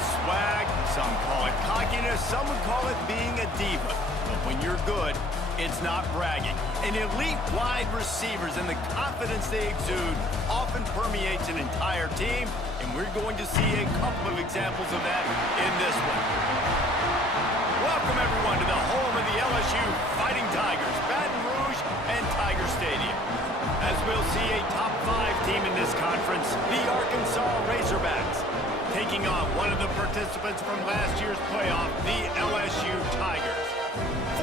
swag, some call it cockiness, some would call it being a diva. But when you're good, it's not bragging. And elite wide receivers and the confidence they exude often permeates an entire team, and we're going to see a couple of examples of that in this one. Welcome, everyone, to the home of the LSU Fighting Tigers, Baton Rouge and Tiger Stadium. As we'll see a top-5 team in this conference, the Arkansas Razorbacks, taking on one of the participants from last year's playoff, the LSU Tigers.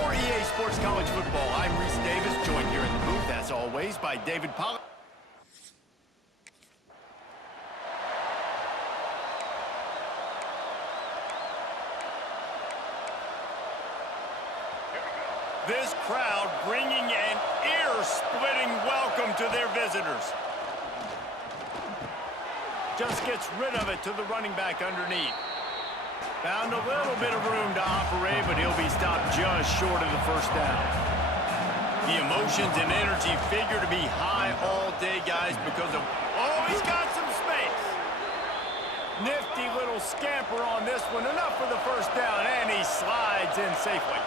For EA Sports College Football, I'm Reese Davis, joined here in the booth, as always, by David Pollack. This crowd bringing an ear-splitting welcome to their visitors. Just gets rid of it to the running back underneath. Found a little bit of room to operate, but he'll be stopped just short of the first down. The emotions and energy figure to be high all day, guys, because of... Oh, he's got some space. Nifty little scamper on this one. Enough for the first down, and he slides in safely.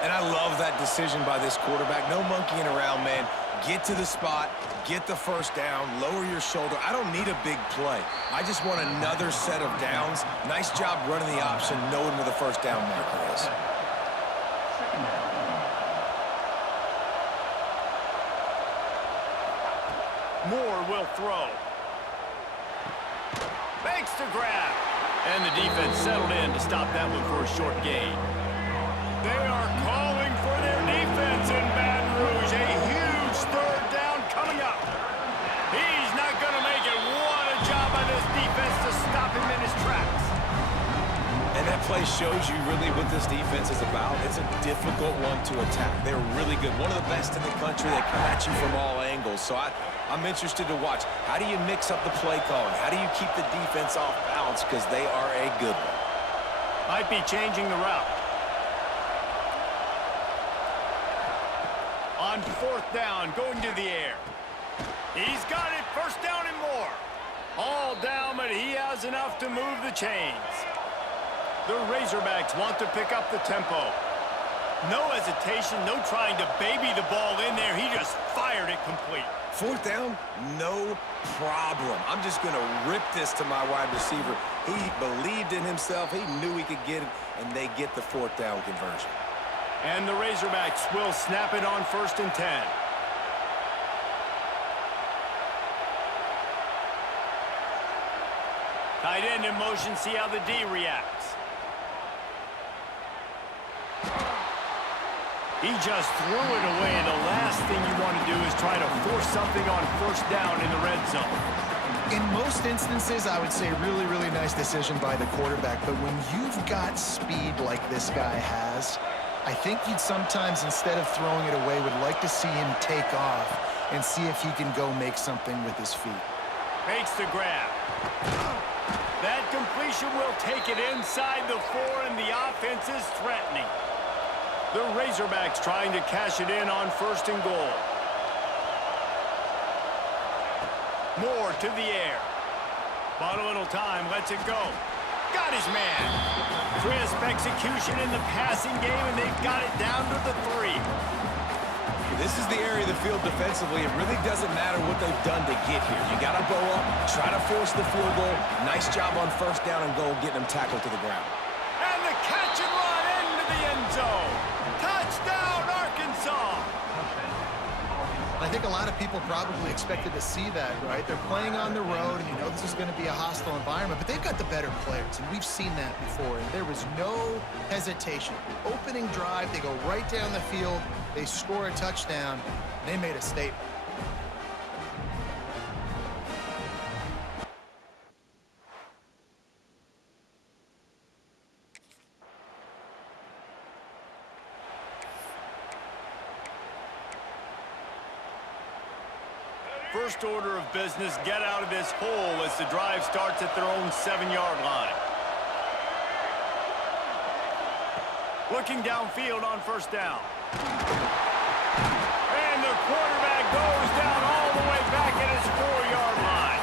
And I love that decision by this quarterback. No monkeying around, man. Get to the spot, get the first down, lower your shoulder. I don't need a big play. I just want another set of downs. Nice job running the option, knowing where the first down marker is. Moore will throw. Makes the grab. And the defense settled in to stop that one for a short gain. They are calling for their defense in Baton Rouge. A huge third down coming up. He's not going to make it. What a job by this defense to stop him in his tracks. And that play shows you really what this defense is about. It's a difficult one to attack. They're really good. One of the best in the country. They come at you from all angles. So I'm interested to watch. How do you mix up the play calling? How do you keep the defense off balance? Because they are a good one. Might be changing the route. On fourth down, going to the air. He's got it, first down and more. All down, but he has enough to move the chains. The Razorbacks want to pick up the tempo. No hesitation, no trying to baby the ball in there. He just fired it complete. Fourth down, no problem. I'm just going to rip this to my wide receiver. He believed in himself. He knew he could get it, and they get the fourth down conversion. And the Razorbacks will snap it on 1st and 10. Tight end in motion, see how the D reacts. He just threw it away, and the last thing you want to do is try to force something on first down in the red zone. In most instances, I would say really, really nice decision by the quarterback. But when you've got speed like this guy has, I think you'd sometimes, instead of throwing it away, would like to see him take off and see if he can go make something with his feet. Makes the grab. That completion will take it inside the 4, and the offense is threatening. The Razorbacks trying to cash it in on 1st and goal. Moore to the air. Bought a little time, lets it go. Got his man. Crisp execution in the passing game, and they've got it down to the 3. This is the area of the field defensively. It really doesn't matter what they've done to get here. You got to go up, try to force the field goal. Nice job on first down and goal, getting them tackled to the ground. And the catch and run into the end zone. Touchdown, Arkansas. I think a lot of people probably expected to see that, right? They're playing on the road, and you know this is going to be a hostile environment, but they've got the better players, and we've seen that before, and there was no hesitation. Opening drive, they go right down the field, they score a touchdown, and they made a statement. First order of business, get out of this hole as the drive starts at their own 7-yard line. Looking downfield on first down. And the quarterback goes down all the way back at his 4-yard line.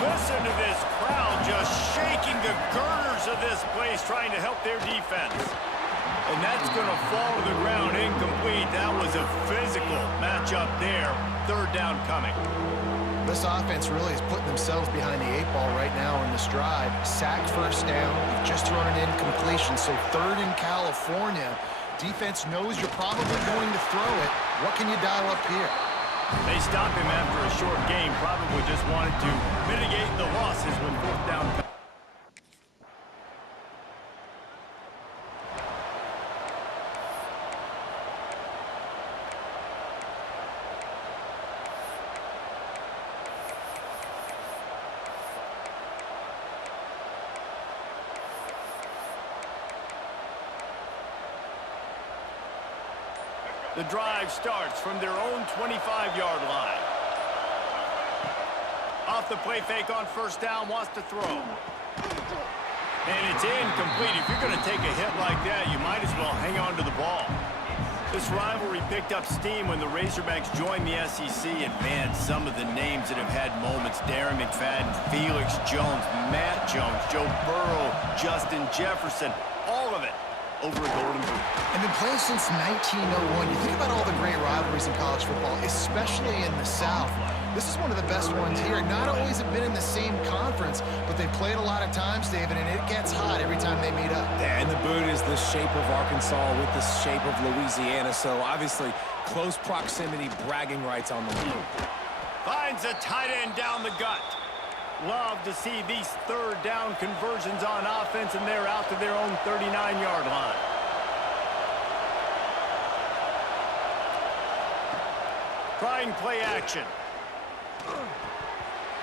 This Listen to this crowd just shaking the girders of this place trying to help their defense. And that's going to fall to the ground incomplete. That was a physical matchup there. Third down coming. This offense really is putting themselves behind the 8 ball right now in this drive. Sack first down. You've just thrown an incompletion, so third in California. Defense knows you're probably going to throw it. What can you dial up here? They stopped him after a short game. Probably just wanted to mitigate the losses when fourth down comes. The drive starts from their own 25-yard line. Off the play fake on first down, wants to throw. And it's incomplete. If you're going to take a hit like that, you might as well hang on to the ball. This rivalry picked up steam when the Razorbacks joined the SEC, and man, some of the names that have had moments: Darren McFadden, Felix Jones, Matt Jones, Joe Burrow, Justin Jefferson, all of it over a Golden Boot. And been playing since 1901. You think about all the great rivalries in college football, especially in the South. This is one of the best ones here. Not always have been in the same conference, but they've played a lot of times, David, and it gets hot every time they meet up. Yeah, and the boot is the shape of Arkansas with the shape of Louisiana, so obviously close proximity, bragging rights on the line. Finds a tight end down the gut. Love to see these third down conversions on offense, and they're out to their own 39-yard line. Trying play action.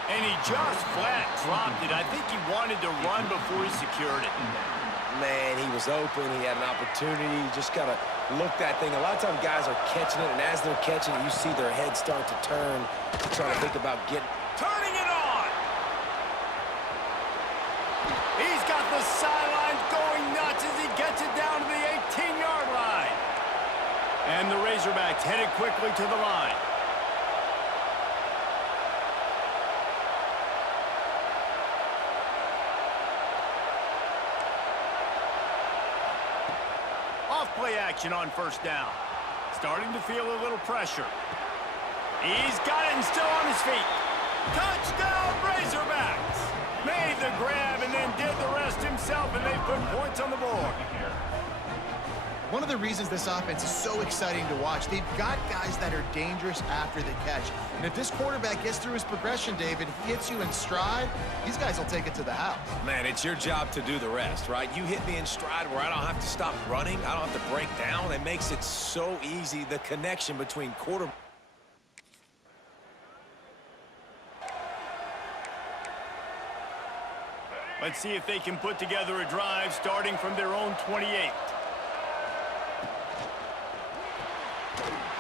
And he just flat dropped it. I think he wanted to run before he secured it. Man, he was open. He had an opportunity. You just got to look that thing. A lot of times guys are catching it, and as they're catching it, you see their head start to turn, trying to think about getting... Turning it on! He's got the sidelines going nuts as he gets it down to the 18-yard line. And the Razorbacks headed quickly to the line. Play action on first down. Starting to feel a little pressure. He's got it and still on his feet. Touchdown, Razorbacks! Made the grab and then did the rest himself, and they put points on the board. One of the reasons this offense is so exciting to watch, they've got guys that are dangerous after the catch. And if this quarterback gets through his progression, David, he hits you in stride, these guys will take it to the house. Man, it's your job to do the rest, right? You hit me in stride where I don't have to stop running. I don't have to break down. It makes it so easy, the connection between quarterback. Let's see if they can put together a drive starting from their own 28.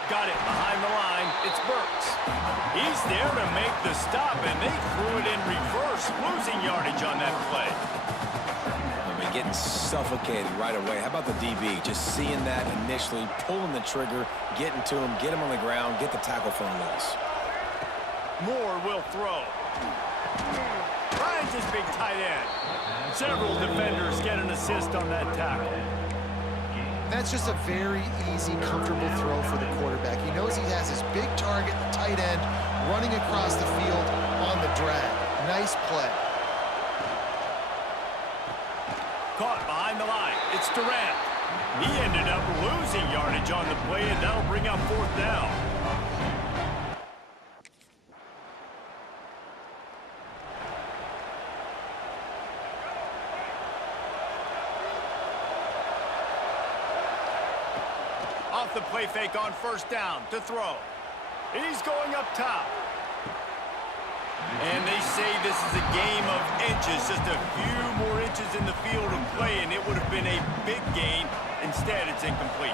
Got it behind the line. It's Burks. He's there to make the stop, and they threw it in reverse, losing yardage on that play. I mean, getting suffocated right away. How about the DB? Just seeing that initially, pulling the trigger, getting to him, get him on the ground, get the tackle for a loss. Moore will throw. Finds his big tight end. Several defenders get an assist on that tackle. That's just a very easy, comfortable throw for the quarterback. He knows he has his big target, the tight end, running across the field on the drag. Nice play. Caught behind the line. It's Durant. He ended up losing yardage on the play, and that'll bring up fourth down. The play fake on first down to throw. He's going up top. And they say this is a game of inches, just a few more inches in the field of play, and it would have been a big gain. Instead, it's incomplete.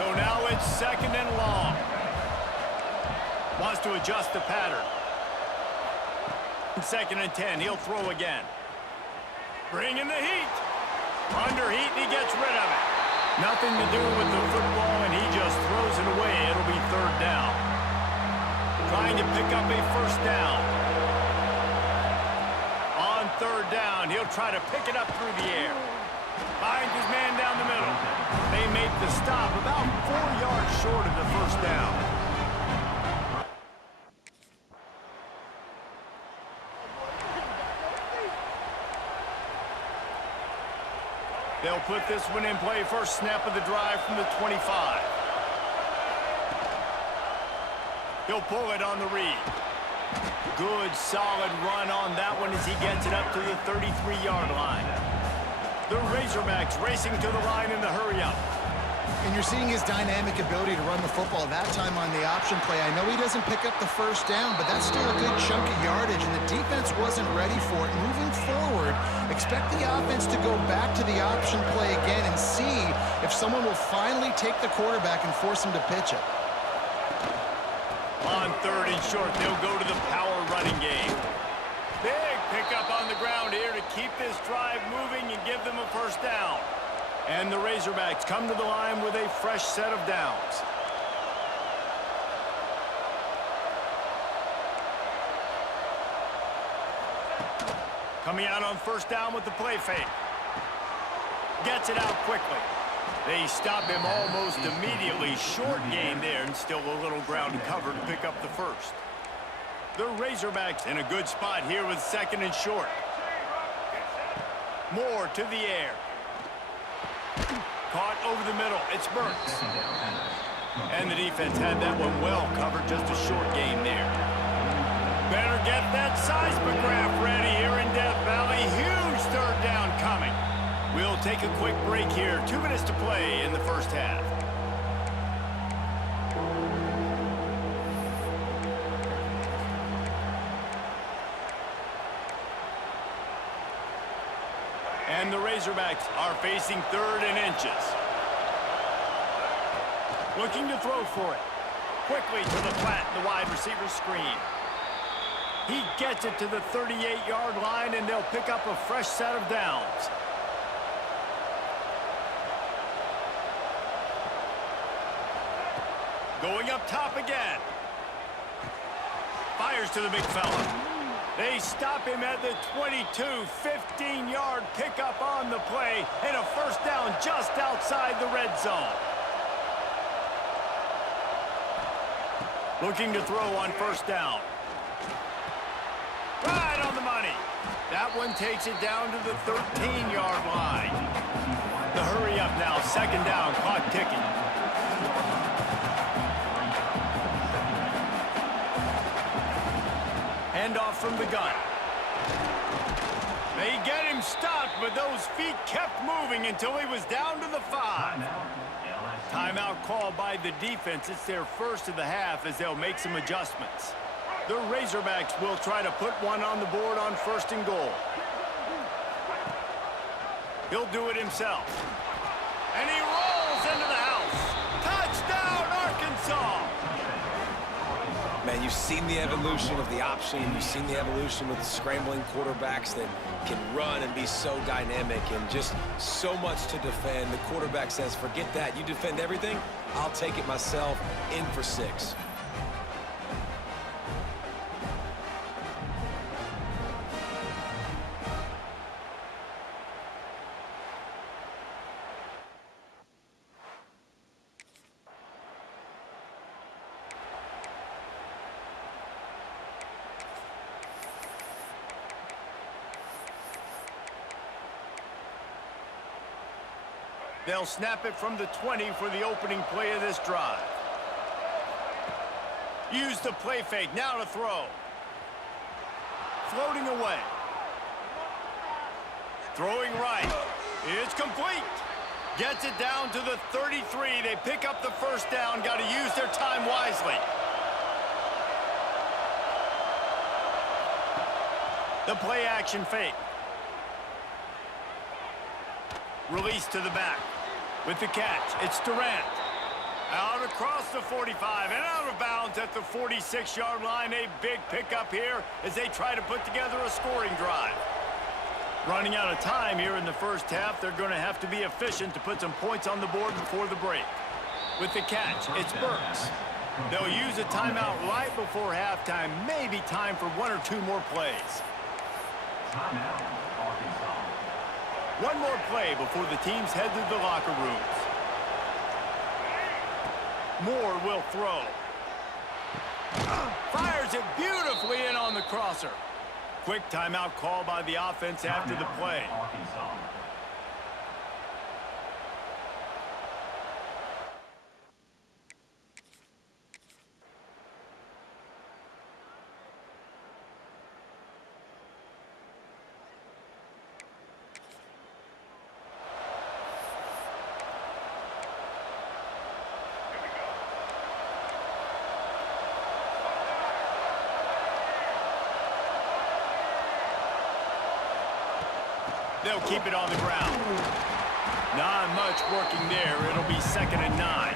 So now it's second and long. Wants to adjust the pattern. Second and 10, he'll throw again. Bringing the heat. Under heat, and he gets rid of it. Nothing to do with the football, and he just throws it away. It'll be third down. Trying to pick up a first down. and he'll try to pick it up through the air. Finds his man down the middle. They make the stop about 4 yards short of the first down. They'll put this one in play. First snap of the drive from the 25. He'll pull it on the read. Good, solid run on that one as he gets it up to the 33-yard line. The Razorbacks racing to the line in the hurry-up. And you're seeing his dynamic ability to run the football that time on the option play. I know he doesn't pick up the first down, but that's still a good chunk of yardage, and the defense wasn't ready for it. Moving forward, expect the offense to go back to the option play again and see if someone will finally take the quarterback and force him to pitch it. On 3rd and short, they'll go to the power running game. Big pickup on the ground here to keep this drive moving and give them a first down. And the Razorbacks come to the line with a fresh set of downs. Coming out on first down with the play fake. Gets it out quickly. They stop him almost immediately. Short gain there, and still a little ground to cover to pick up the first. The Razorbacks in a good spot here with 2nd and short. Moore to the air. Caught over the middle. It's Burks. And the defense had that one well covered. Just a short gain there. Better get that seismograph ready here in Death Valley. Huge 3rd down coming. We'll take a quick break here. 2 minutes to play in the first half. And the Razorbacks are facing 3rd and inches. Looking to throw for it. Quickly to the flat, the wide receiver screen. He gets it to the 38-yard line, and they'll pick up a fresh set of downs. Going up top again. Fires to the big fella. They stop him at the 22, 15-yard pickup on the play, and a first down just outside the red zone. Looking to throw on first down. Right on the money. That one takes it down to the 13-yard line. The hurry up now, 2nd down, clock ticking. Handoff from the gun. They get him stopped, but those feet kept moving until he was down to the 5. Timeout called by the defense. It's their first of the half as they'll make some adjustments. The Razorbacks will try to put one on the board on 1st and goal. He'll do it himself. And he rolls into the house. Touchdown, Arkansas! Man, you've seen the evolution of the option. You've seen the evolution with the scrambling quarterbacks that can run and be so dynamic and just so much to defend. The quarterback says, forget that. You defend everything, I'll take it myself. In for 6. They'll snap it from the 20 for the opening play of this drive. Use the play fake, now to throw. Floating away. Throwing right. It's complete. Gets it down to the 33. They pick up the first down. Got to use their time wisely. The play action fake. Release to the back. With the catch, it's Durant. Out across the 45 and out of bounds at the 46-yard line. A big pickup here as they try to put together a scoring drive. Running out of time here in the first half. They're going to have to be efficient to put some points on the board before the break. With the catch, it's Burks. They'll use a timeout right before halftime. Maybe time for 1 or 2 more plays. Timeout, One more play before the teams head to the locker rooms. Moore will throw. Fires it beautifully in on the crosser. Quick timeout call by the offense after the play. They'll keep it on the ground. Not much working there. It'll be 2nd and 9.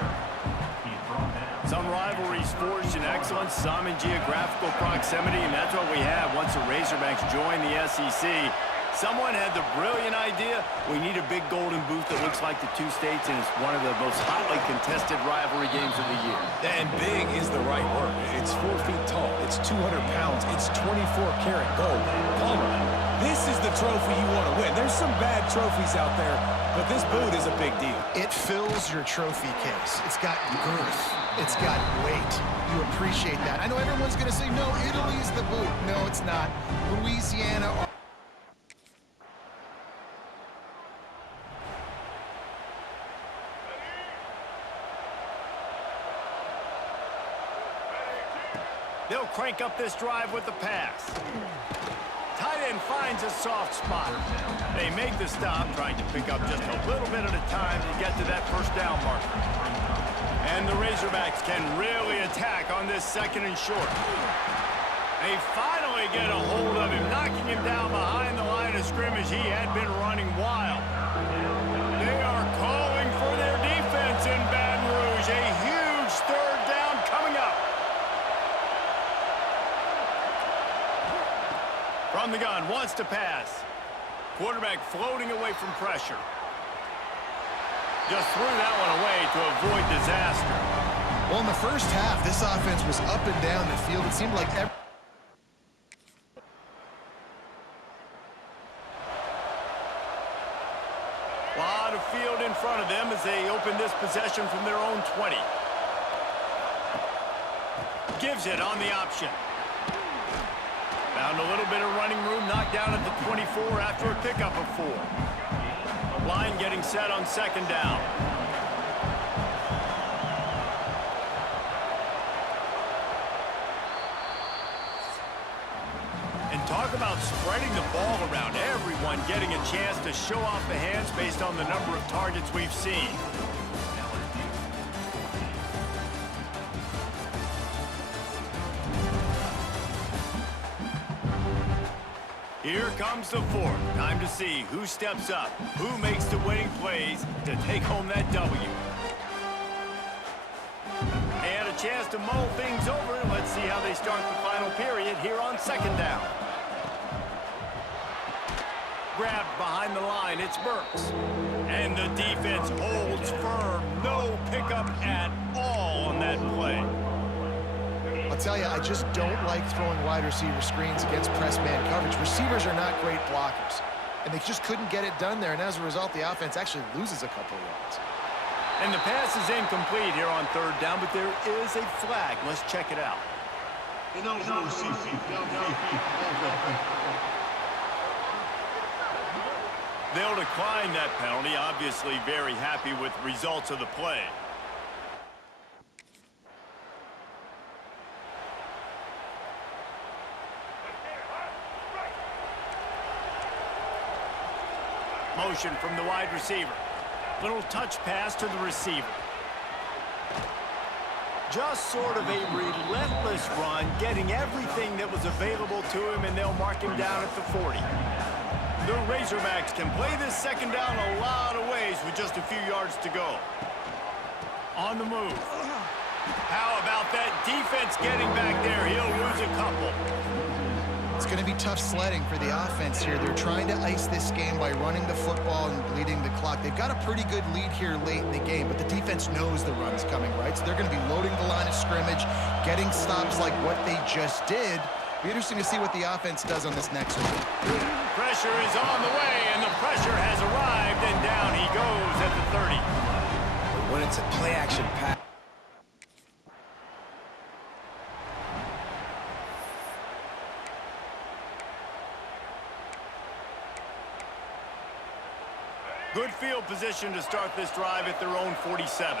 Some rivalries forged in excellence, some in geographical proximity, and that's what we have once the Razorbacks join the SEC. Someone had the brilliant idea, we need a big golden boot that looks like the two states, and it's one of the most hotly contested rivalry games of the year. And big is the right word. It's 4 feet tall. It's 200 pounds. It's 24-karat gold. Palmer, this is the trophy you want to win. There's some bad trophies out there, but this boot is a big deal. It fills your trophy case. It's got girth. It's got weight. You appreciate that. I know everyone's going to say, no, Italy's the boot. No, it's not. Louisiana. They'll crank up this drive with the pass. Tight end finds a soft spot. They make the stop, trying to pick up just a little bit at a time to get to that first down marker. And the Razorbacks can really attack on this 2nd and short. They finally get a hold of him, knocking him down behind the line of scrimmage. He had been running wild. They are calling for their defense in Baton Rouge. A huge 3rd down coming up. From the gun, wants to pass. Quarterback floating away from pressure. Just threw that one away to avoid disaster. Well, in the first half, this offense was up and down the field. It seemed like every... Lot of field in front of them as they open this possession from their own 20. Gives it on the option. Found a little bit of running room, knocked down at the 24 after a pickup of 4. Line getting set on 2nd down. And talk about spreading the ball around. Everyone getting a chance to show off the hands based on the number of targets we've seen. Here comes the 4th. Time to see who steps up, who makes the winning plays to take home that W. And a chance to mull things over. Let's see how they start the final period here on 2nd down. Grabbed behind the line, it's Burks. And the defense holds firm. No pickup at all on that play. I'll tell you, I just don't like throwing wide receiver screens against press man coverage. Receivers are not great blockers, and they just couldn't get it done there, and as a result, the offense actually loses a couple of yards. And the pass is incomplete here on 3rd down, but there is a flag. Let's check it out. They'll decline that penalty, obviously very happy with the results of the play. Motion from the wide receiver. Little touch pass to the receiver. Just sort of a relentless run, getting everything that was available to him, and they'll mark him down at the 40. The Razorbacks can play this 2nd down a lot of ways with just a few yards to go. On the move. How about that defense getting back there? He'll lose a couple. It's going to be tough sledding for the offense here. They're trying to ice this game by running the football and bleeding the clock. They've got a pretty good lead here late in the game, but the defense knows the run's coming, right? So they're going to be loading the line of scrimmage, getting stops like what they just did. Be interesting to see what the offense does on this next one. Pressure pressure is on the way, and the pressure has arrived, and down he goes at the 30. When it's a play-action pass. Good field position to start this drive at their own 47.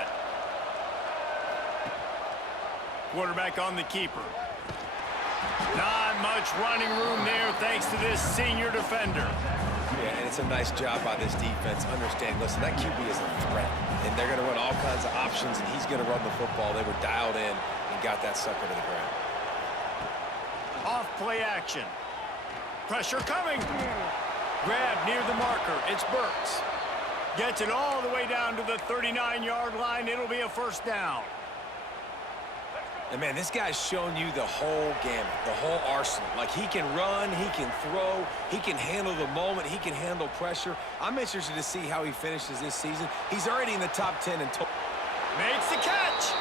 Quarterback on the keeper. Not much running room there thanks to this senior defender. Yeah, and it's a nice job by this defense. Understand, listen, that QB is a threat, and they're going to run all kinds of options, and he's going to run the football. They were dialed in and got that sucker to the ground. Off play action. Pressure coming. Grab near the marker. It's Burks. Gets it all the way down to the 39-yard line. It'll be a first down. And, man, this guy's shown you the whole gamut, the whole arsenal. Like, he can run, he can throw, he can handle the moment, he can handle pressure. I'm interested to see how he finishes this season. He's already in the top 10 in total. Makes the catch.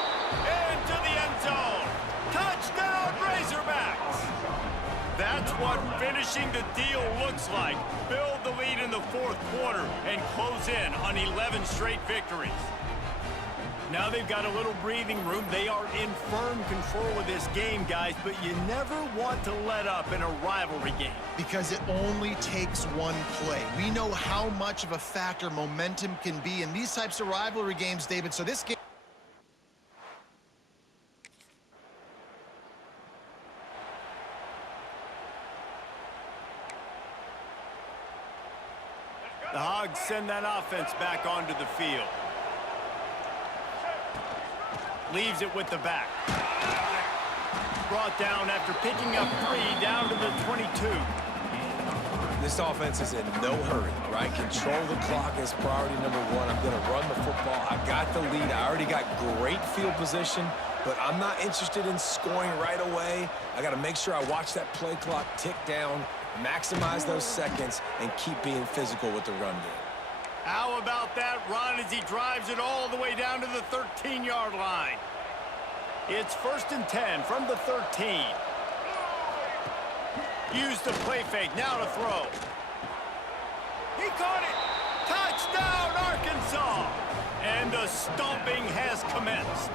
Into the end zone. Touchdown, Razorbacks. That's what finishing the deal looks like. Build the lead in the fourth quarter and close in on 11 straight victories. Now they've got a little breathing room. They are in firm control of this game, guys, but you never want to let up in a rivalry game. Because it only takes one play. We know how much of a factor momentum can be in these types of rivalry games, David. So this game... The Hogs send that offense back onto the field. Leaves it with the back. Brought down after picking up 3 down to the 22. This offense is in no hurry, right? Control the clock is priority number one. I'm going to run the football. I got the lead. I already got great field position, but I'm not interested in scoring right away. I got to make sure I watch that play clock tick down, maximize those seconds, and keep being physical with the run game. How about that run as he drives it all the way down to the 13-yard line? It's 1st and 10 from the 13. Use the play fake, now to throw. He caught it! Touchdown, Arkansas! And the stomping has commenced.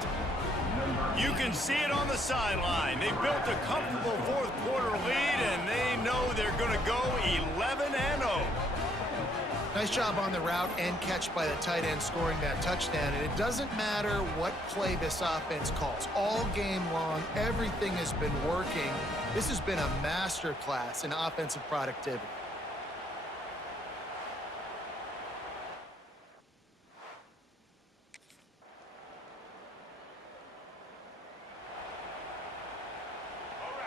You can see it on the sideline. They built a comfortable fourth quarter lead, and they know they're going to go 11-0. Nice job on the route and catch by the tight end scoring that touchdown. And it doesn't matter what play this offense calls. All game long, everything has been working. This has been a master class in offensive productivity.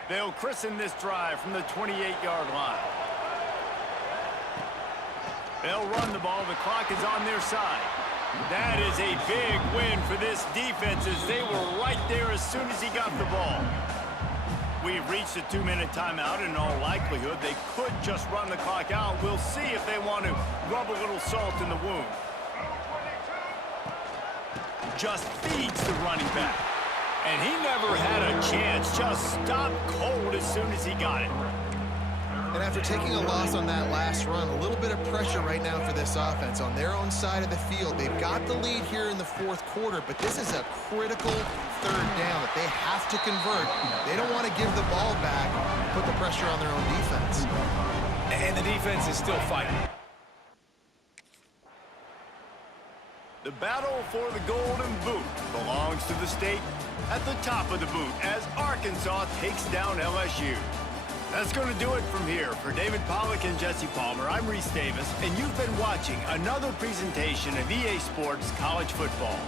They'll christen this drive from the 28-yard line. They'll run the ball. The clock is on their side. That is a big win for this defense as they were right there as soon as he got the ball. We've reached a 2-minute timeout. In all likelihood, they could just run the clock out. We'll see if they want to rub a little salt in the wound. Just feeds the running back. And he never had a chance. Just stopped cold as soon as he got it. And after taking a loss on that last run, a little bit of pressure right now for this offense on their own side of the field. They've got the lead here in the fourth quarter, but this is a critical third down that they have to convert. They don't want to give the ball back, put the pressure on their own defense. And the defense is still fighting. The battle for the Golden Boot belongs to the state at the top of the boot as Arkansas takes down LSU. That's going to do it from here. For David Pollack and Jesse Palmer, I'm Reese Davis, and you've been watching another presentation of EA Sports College Football.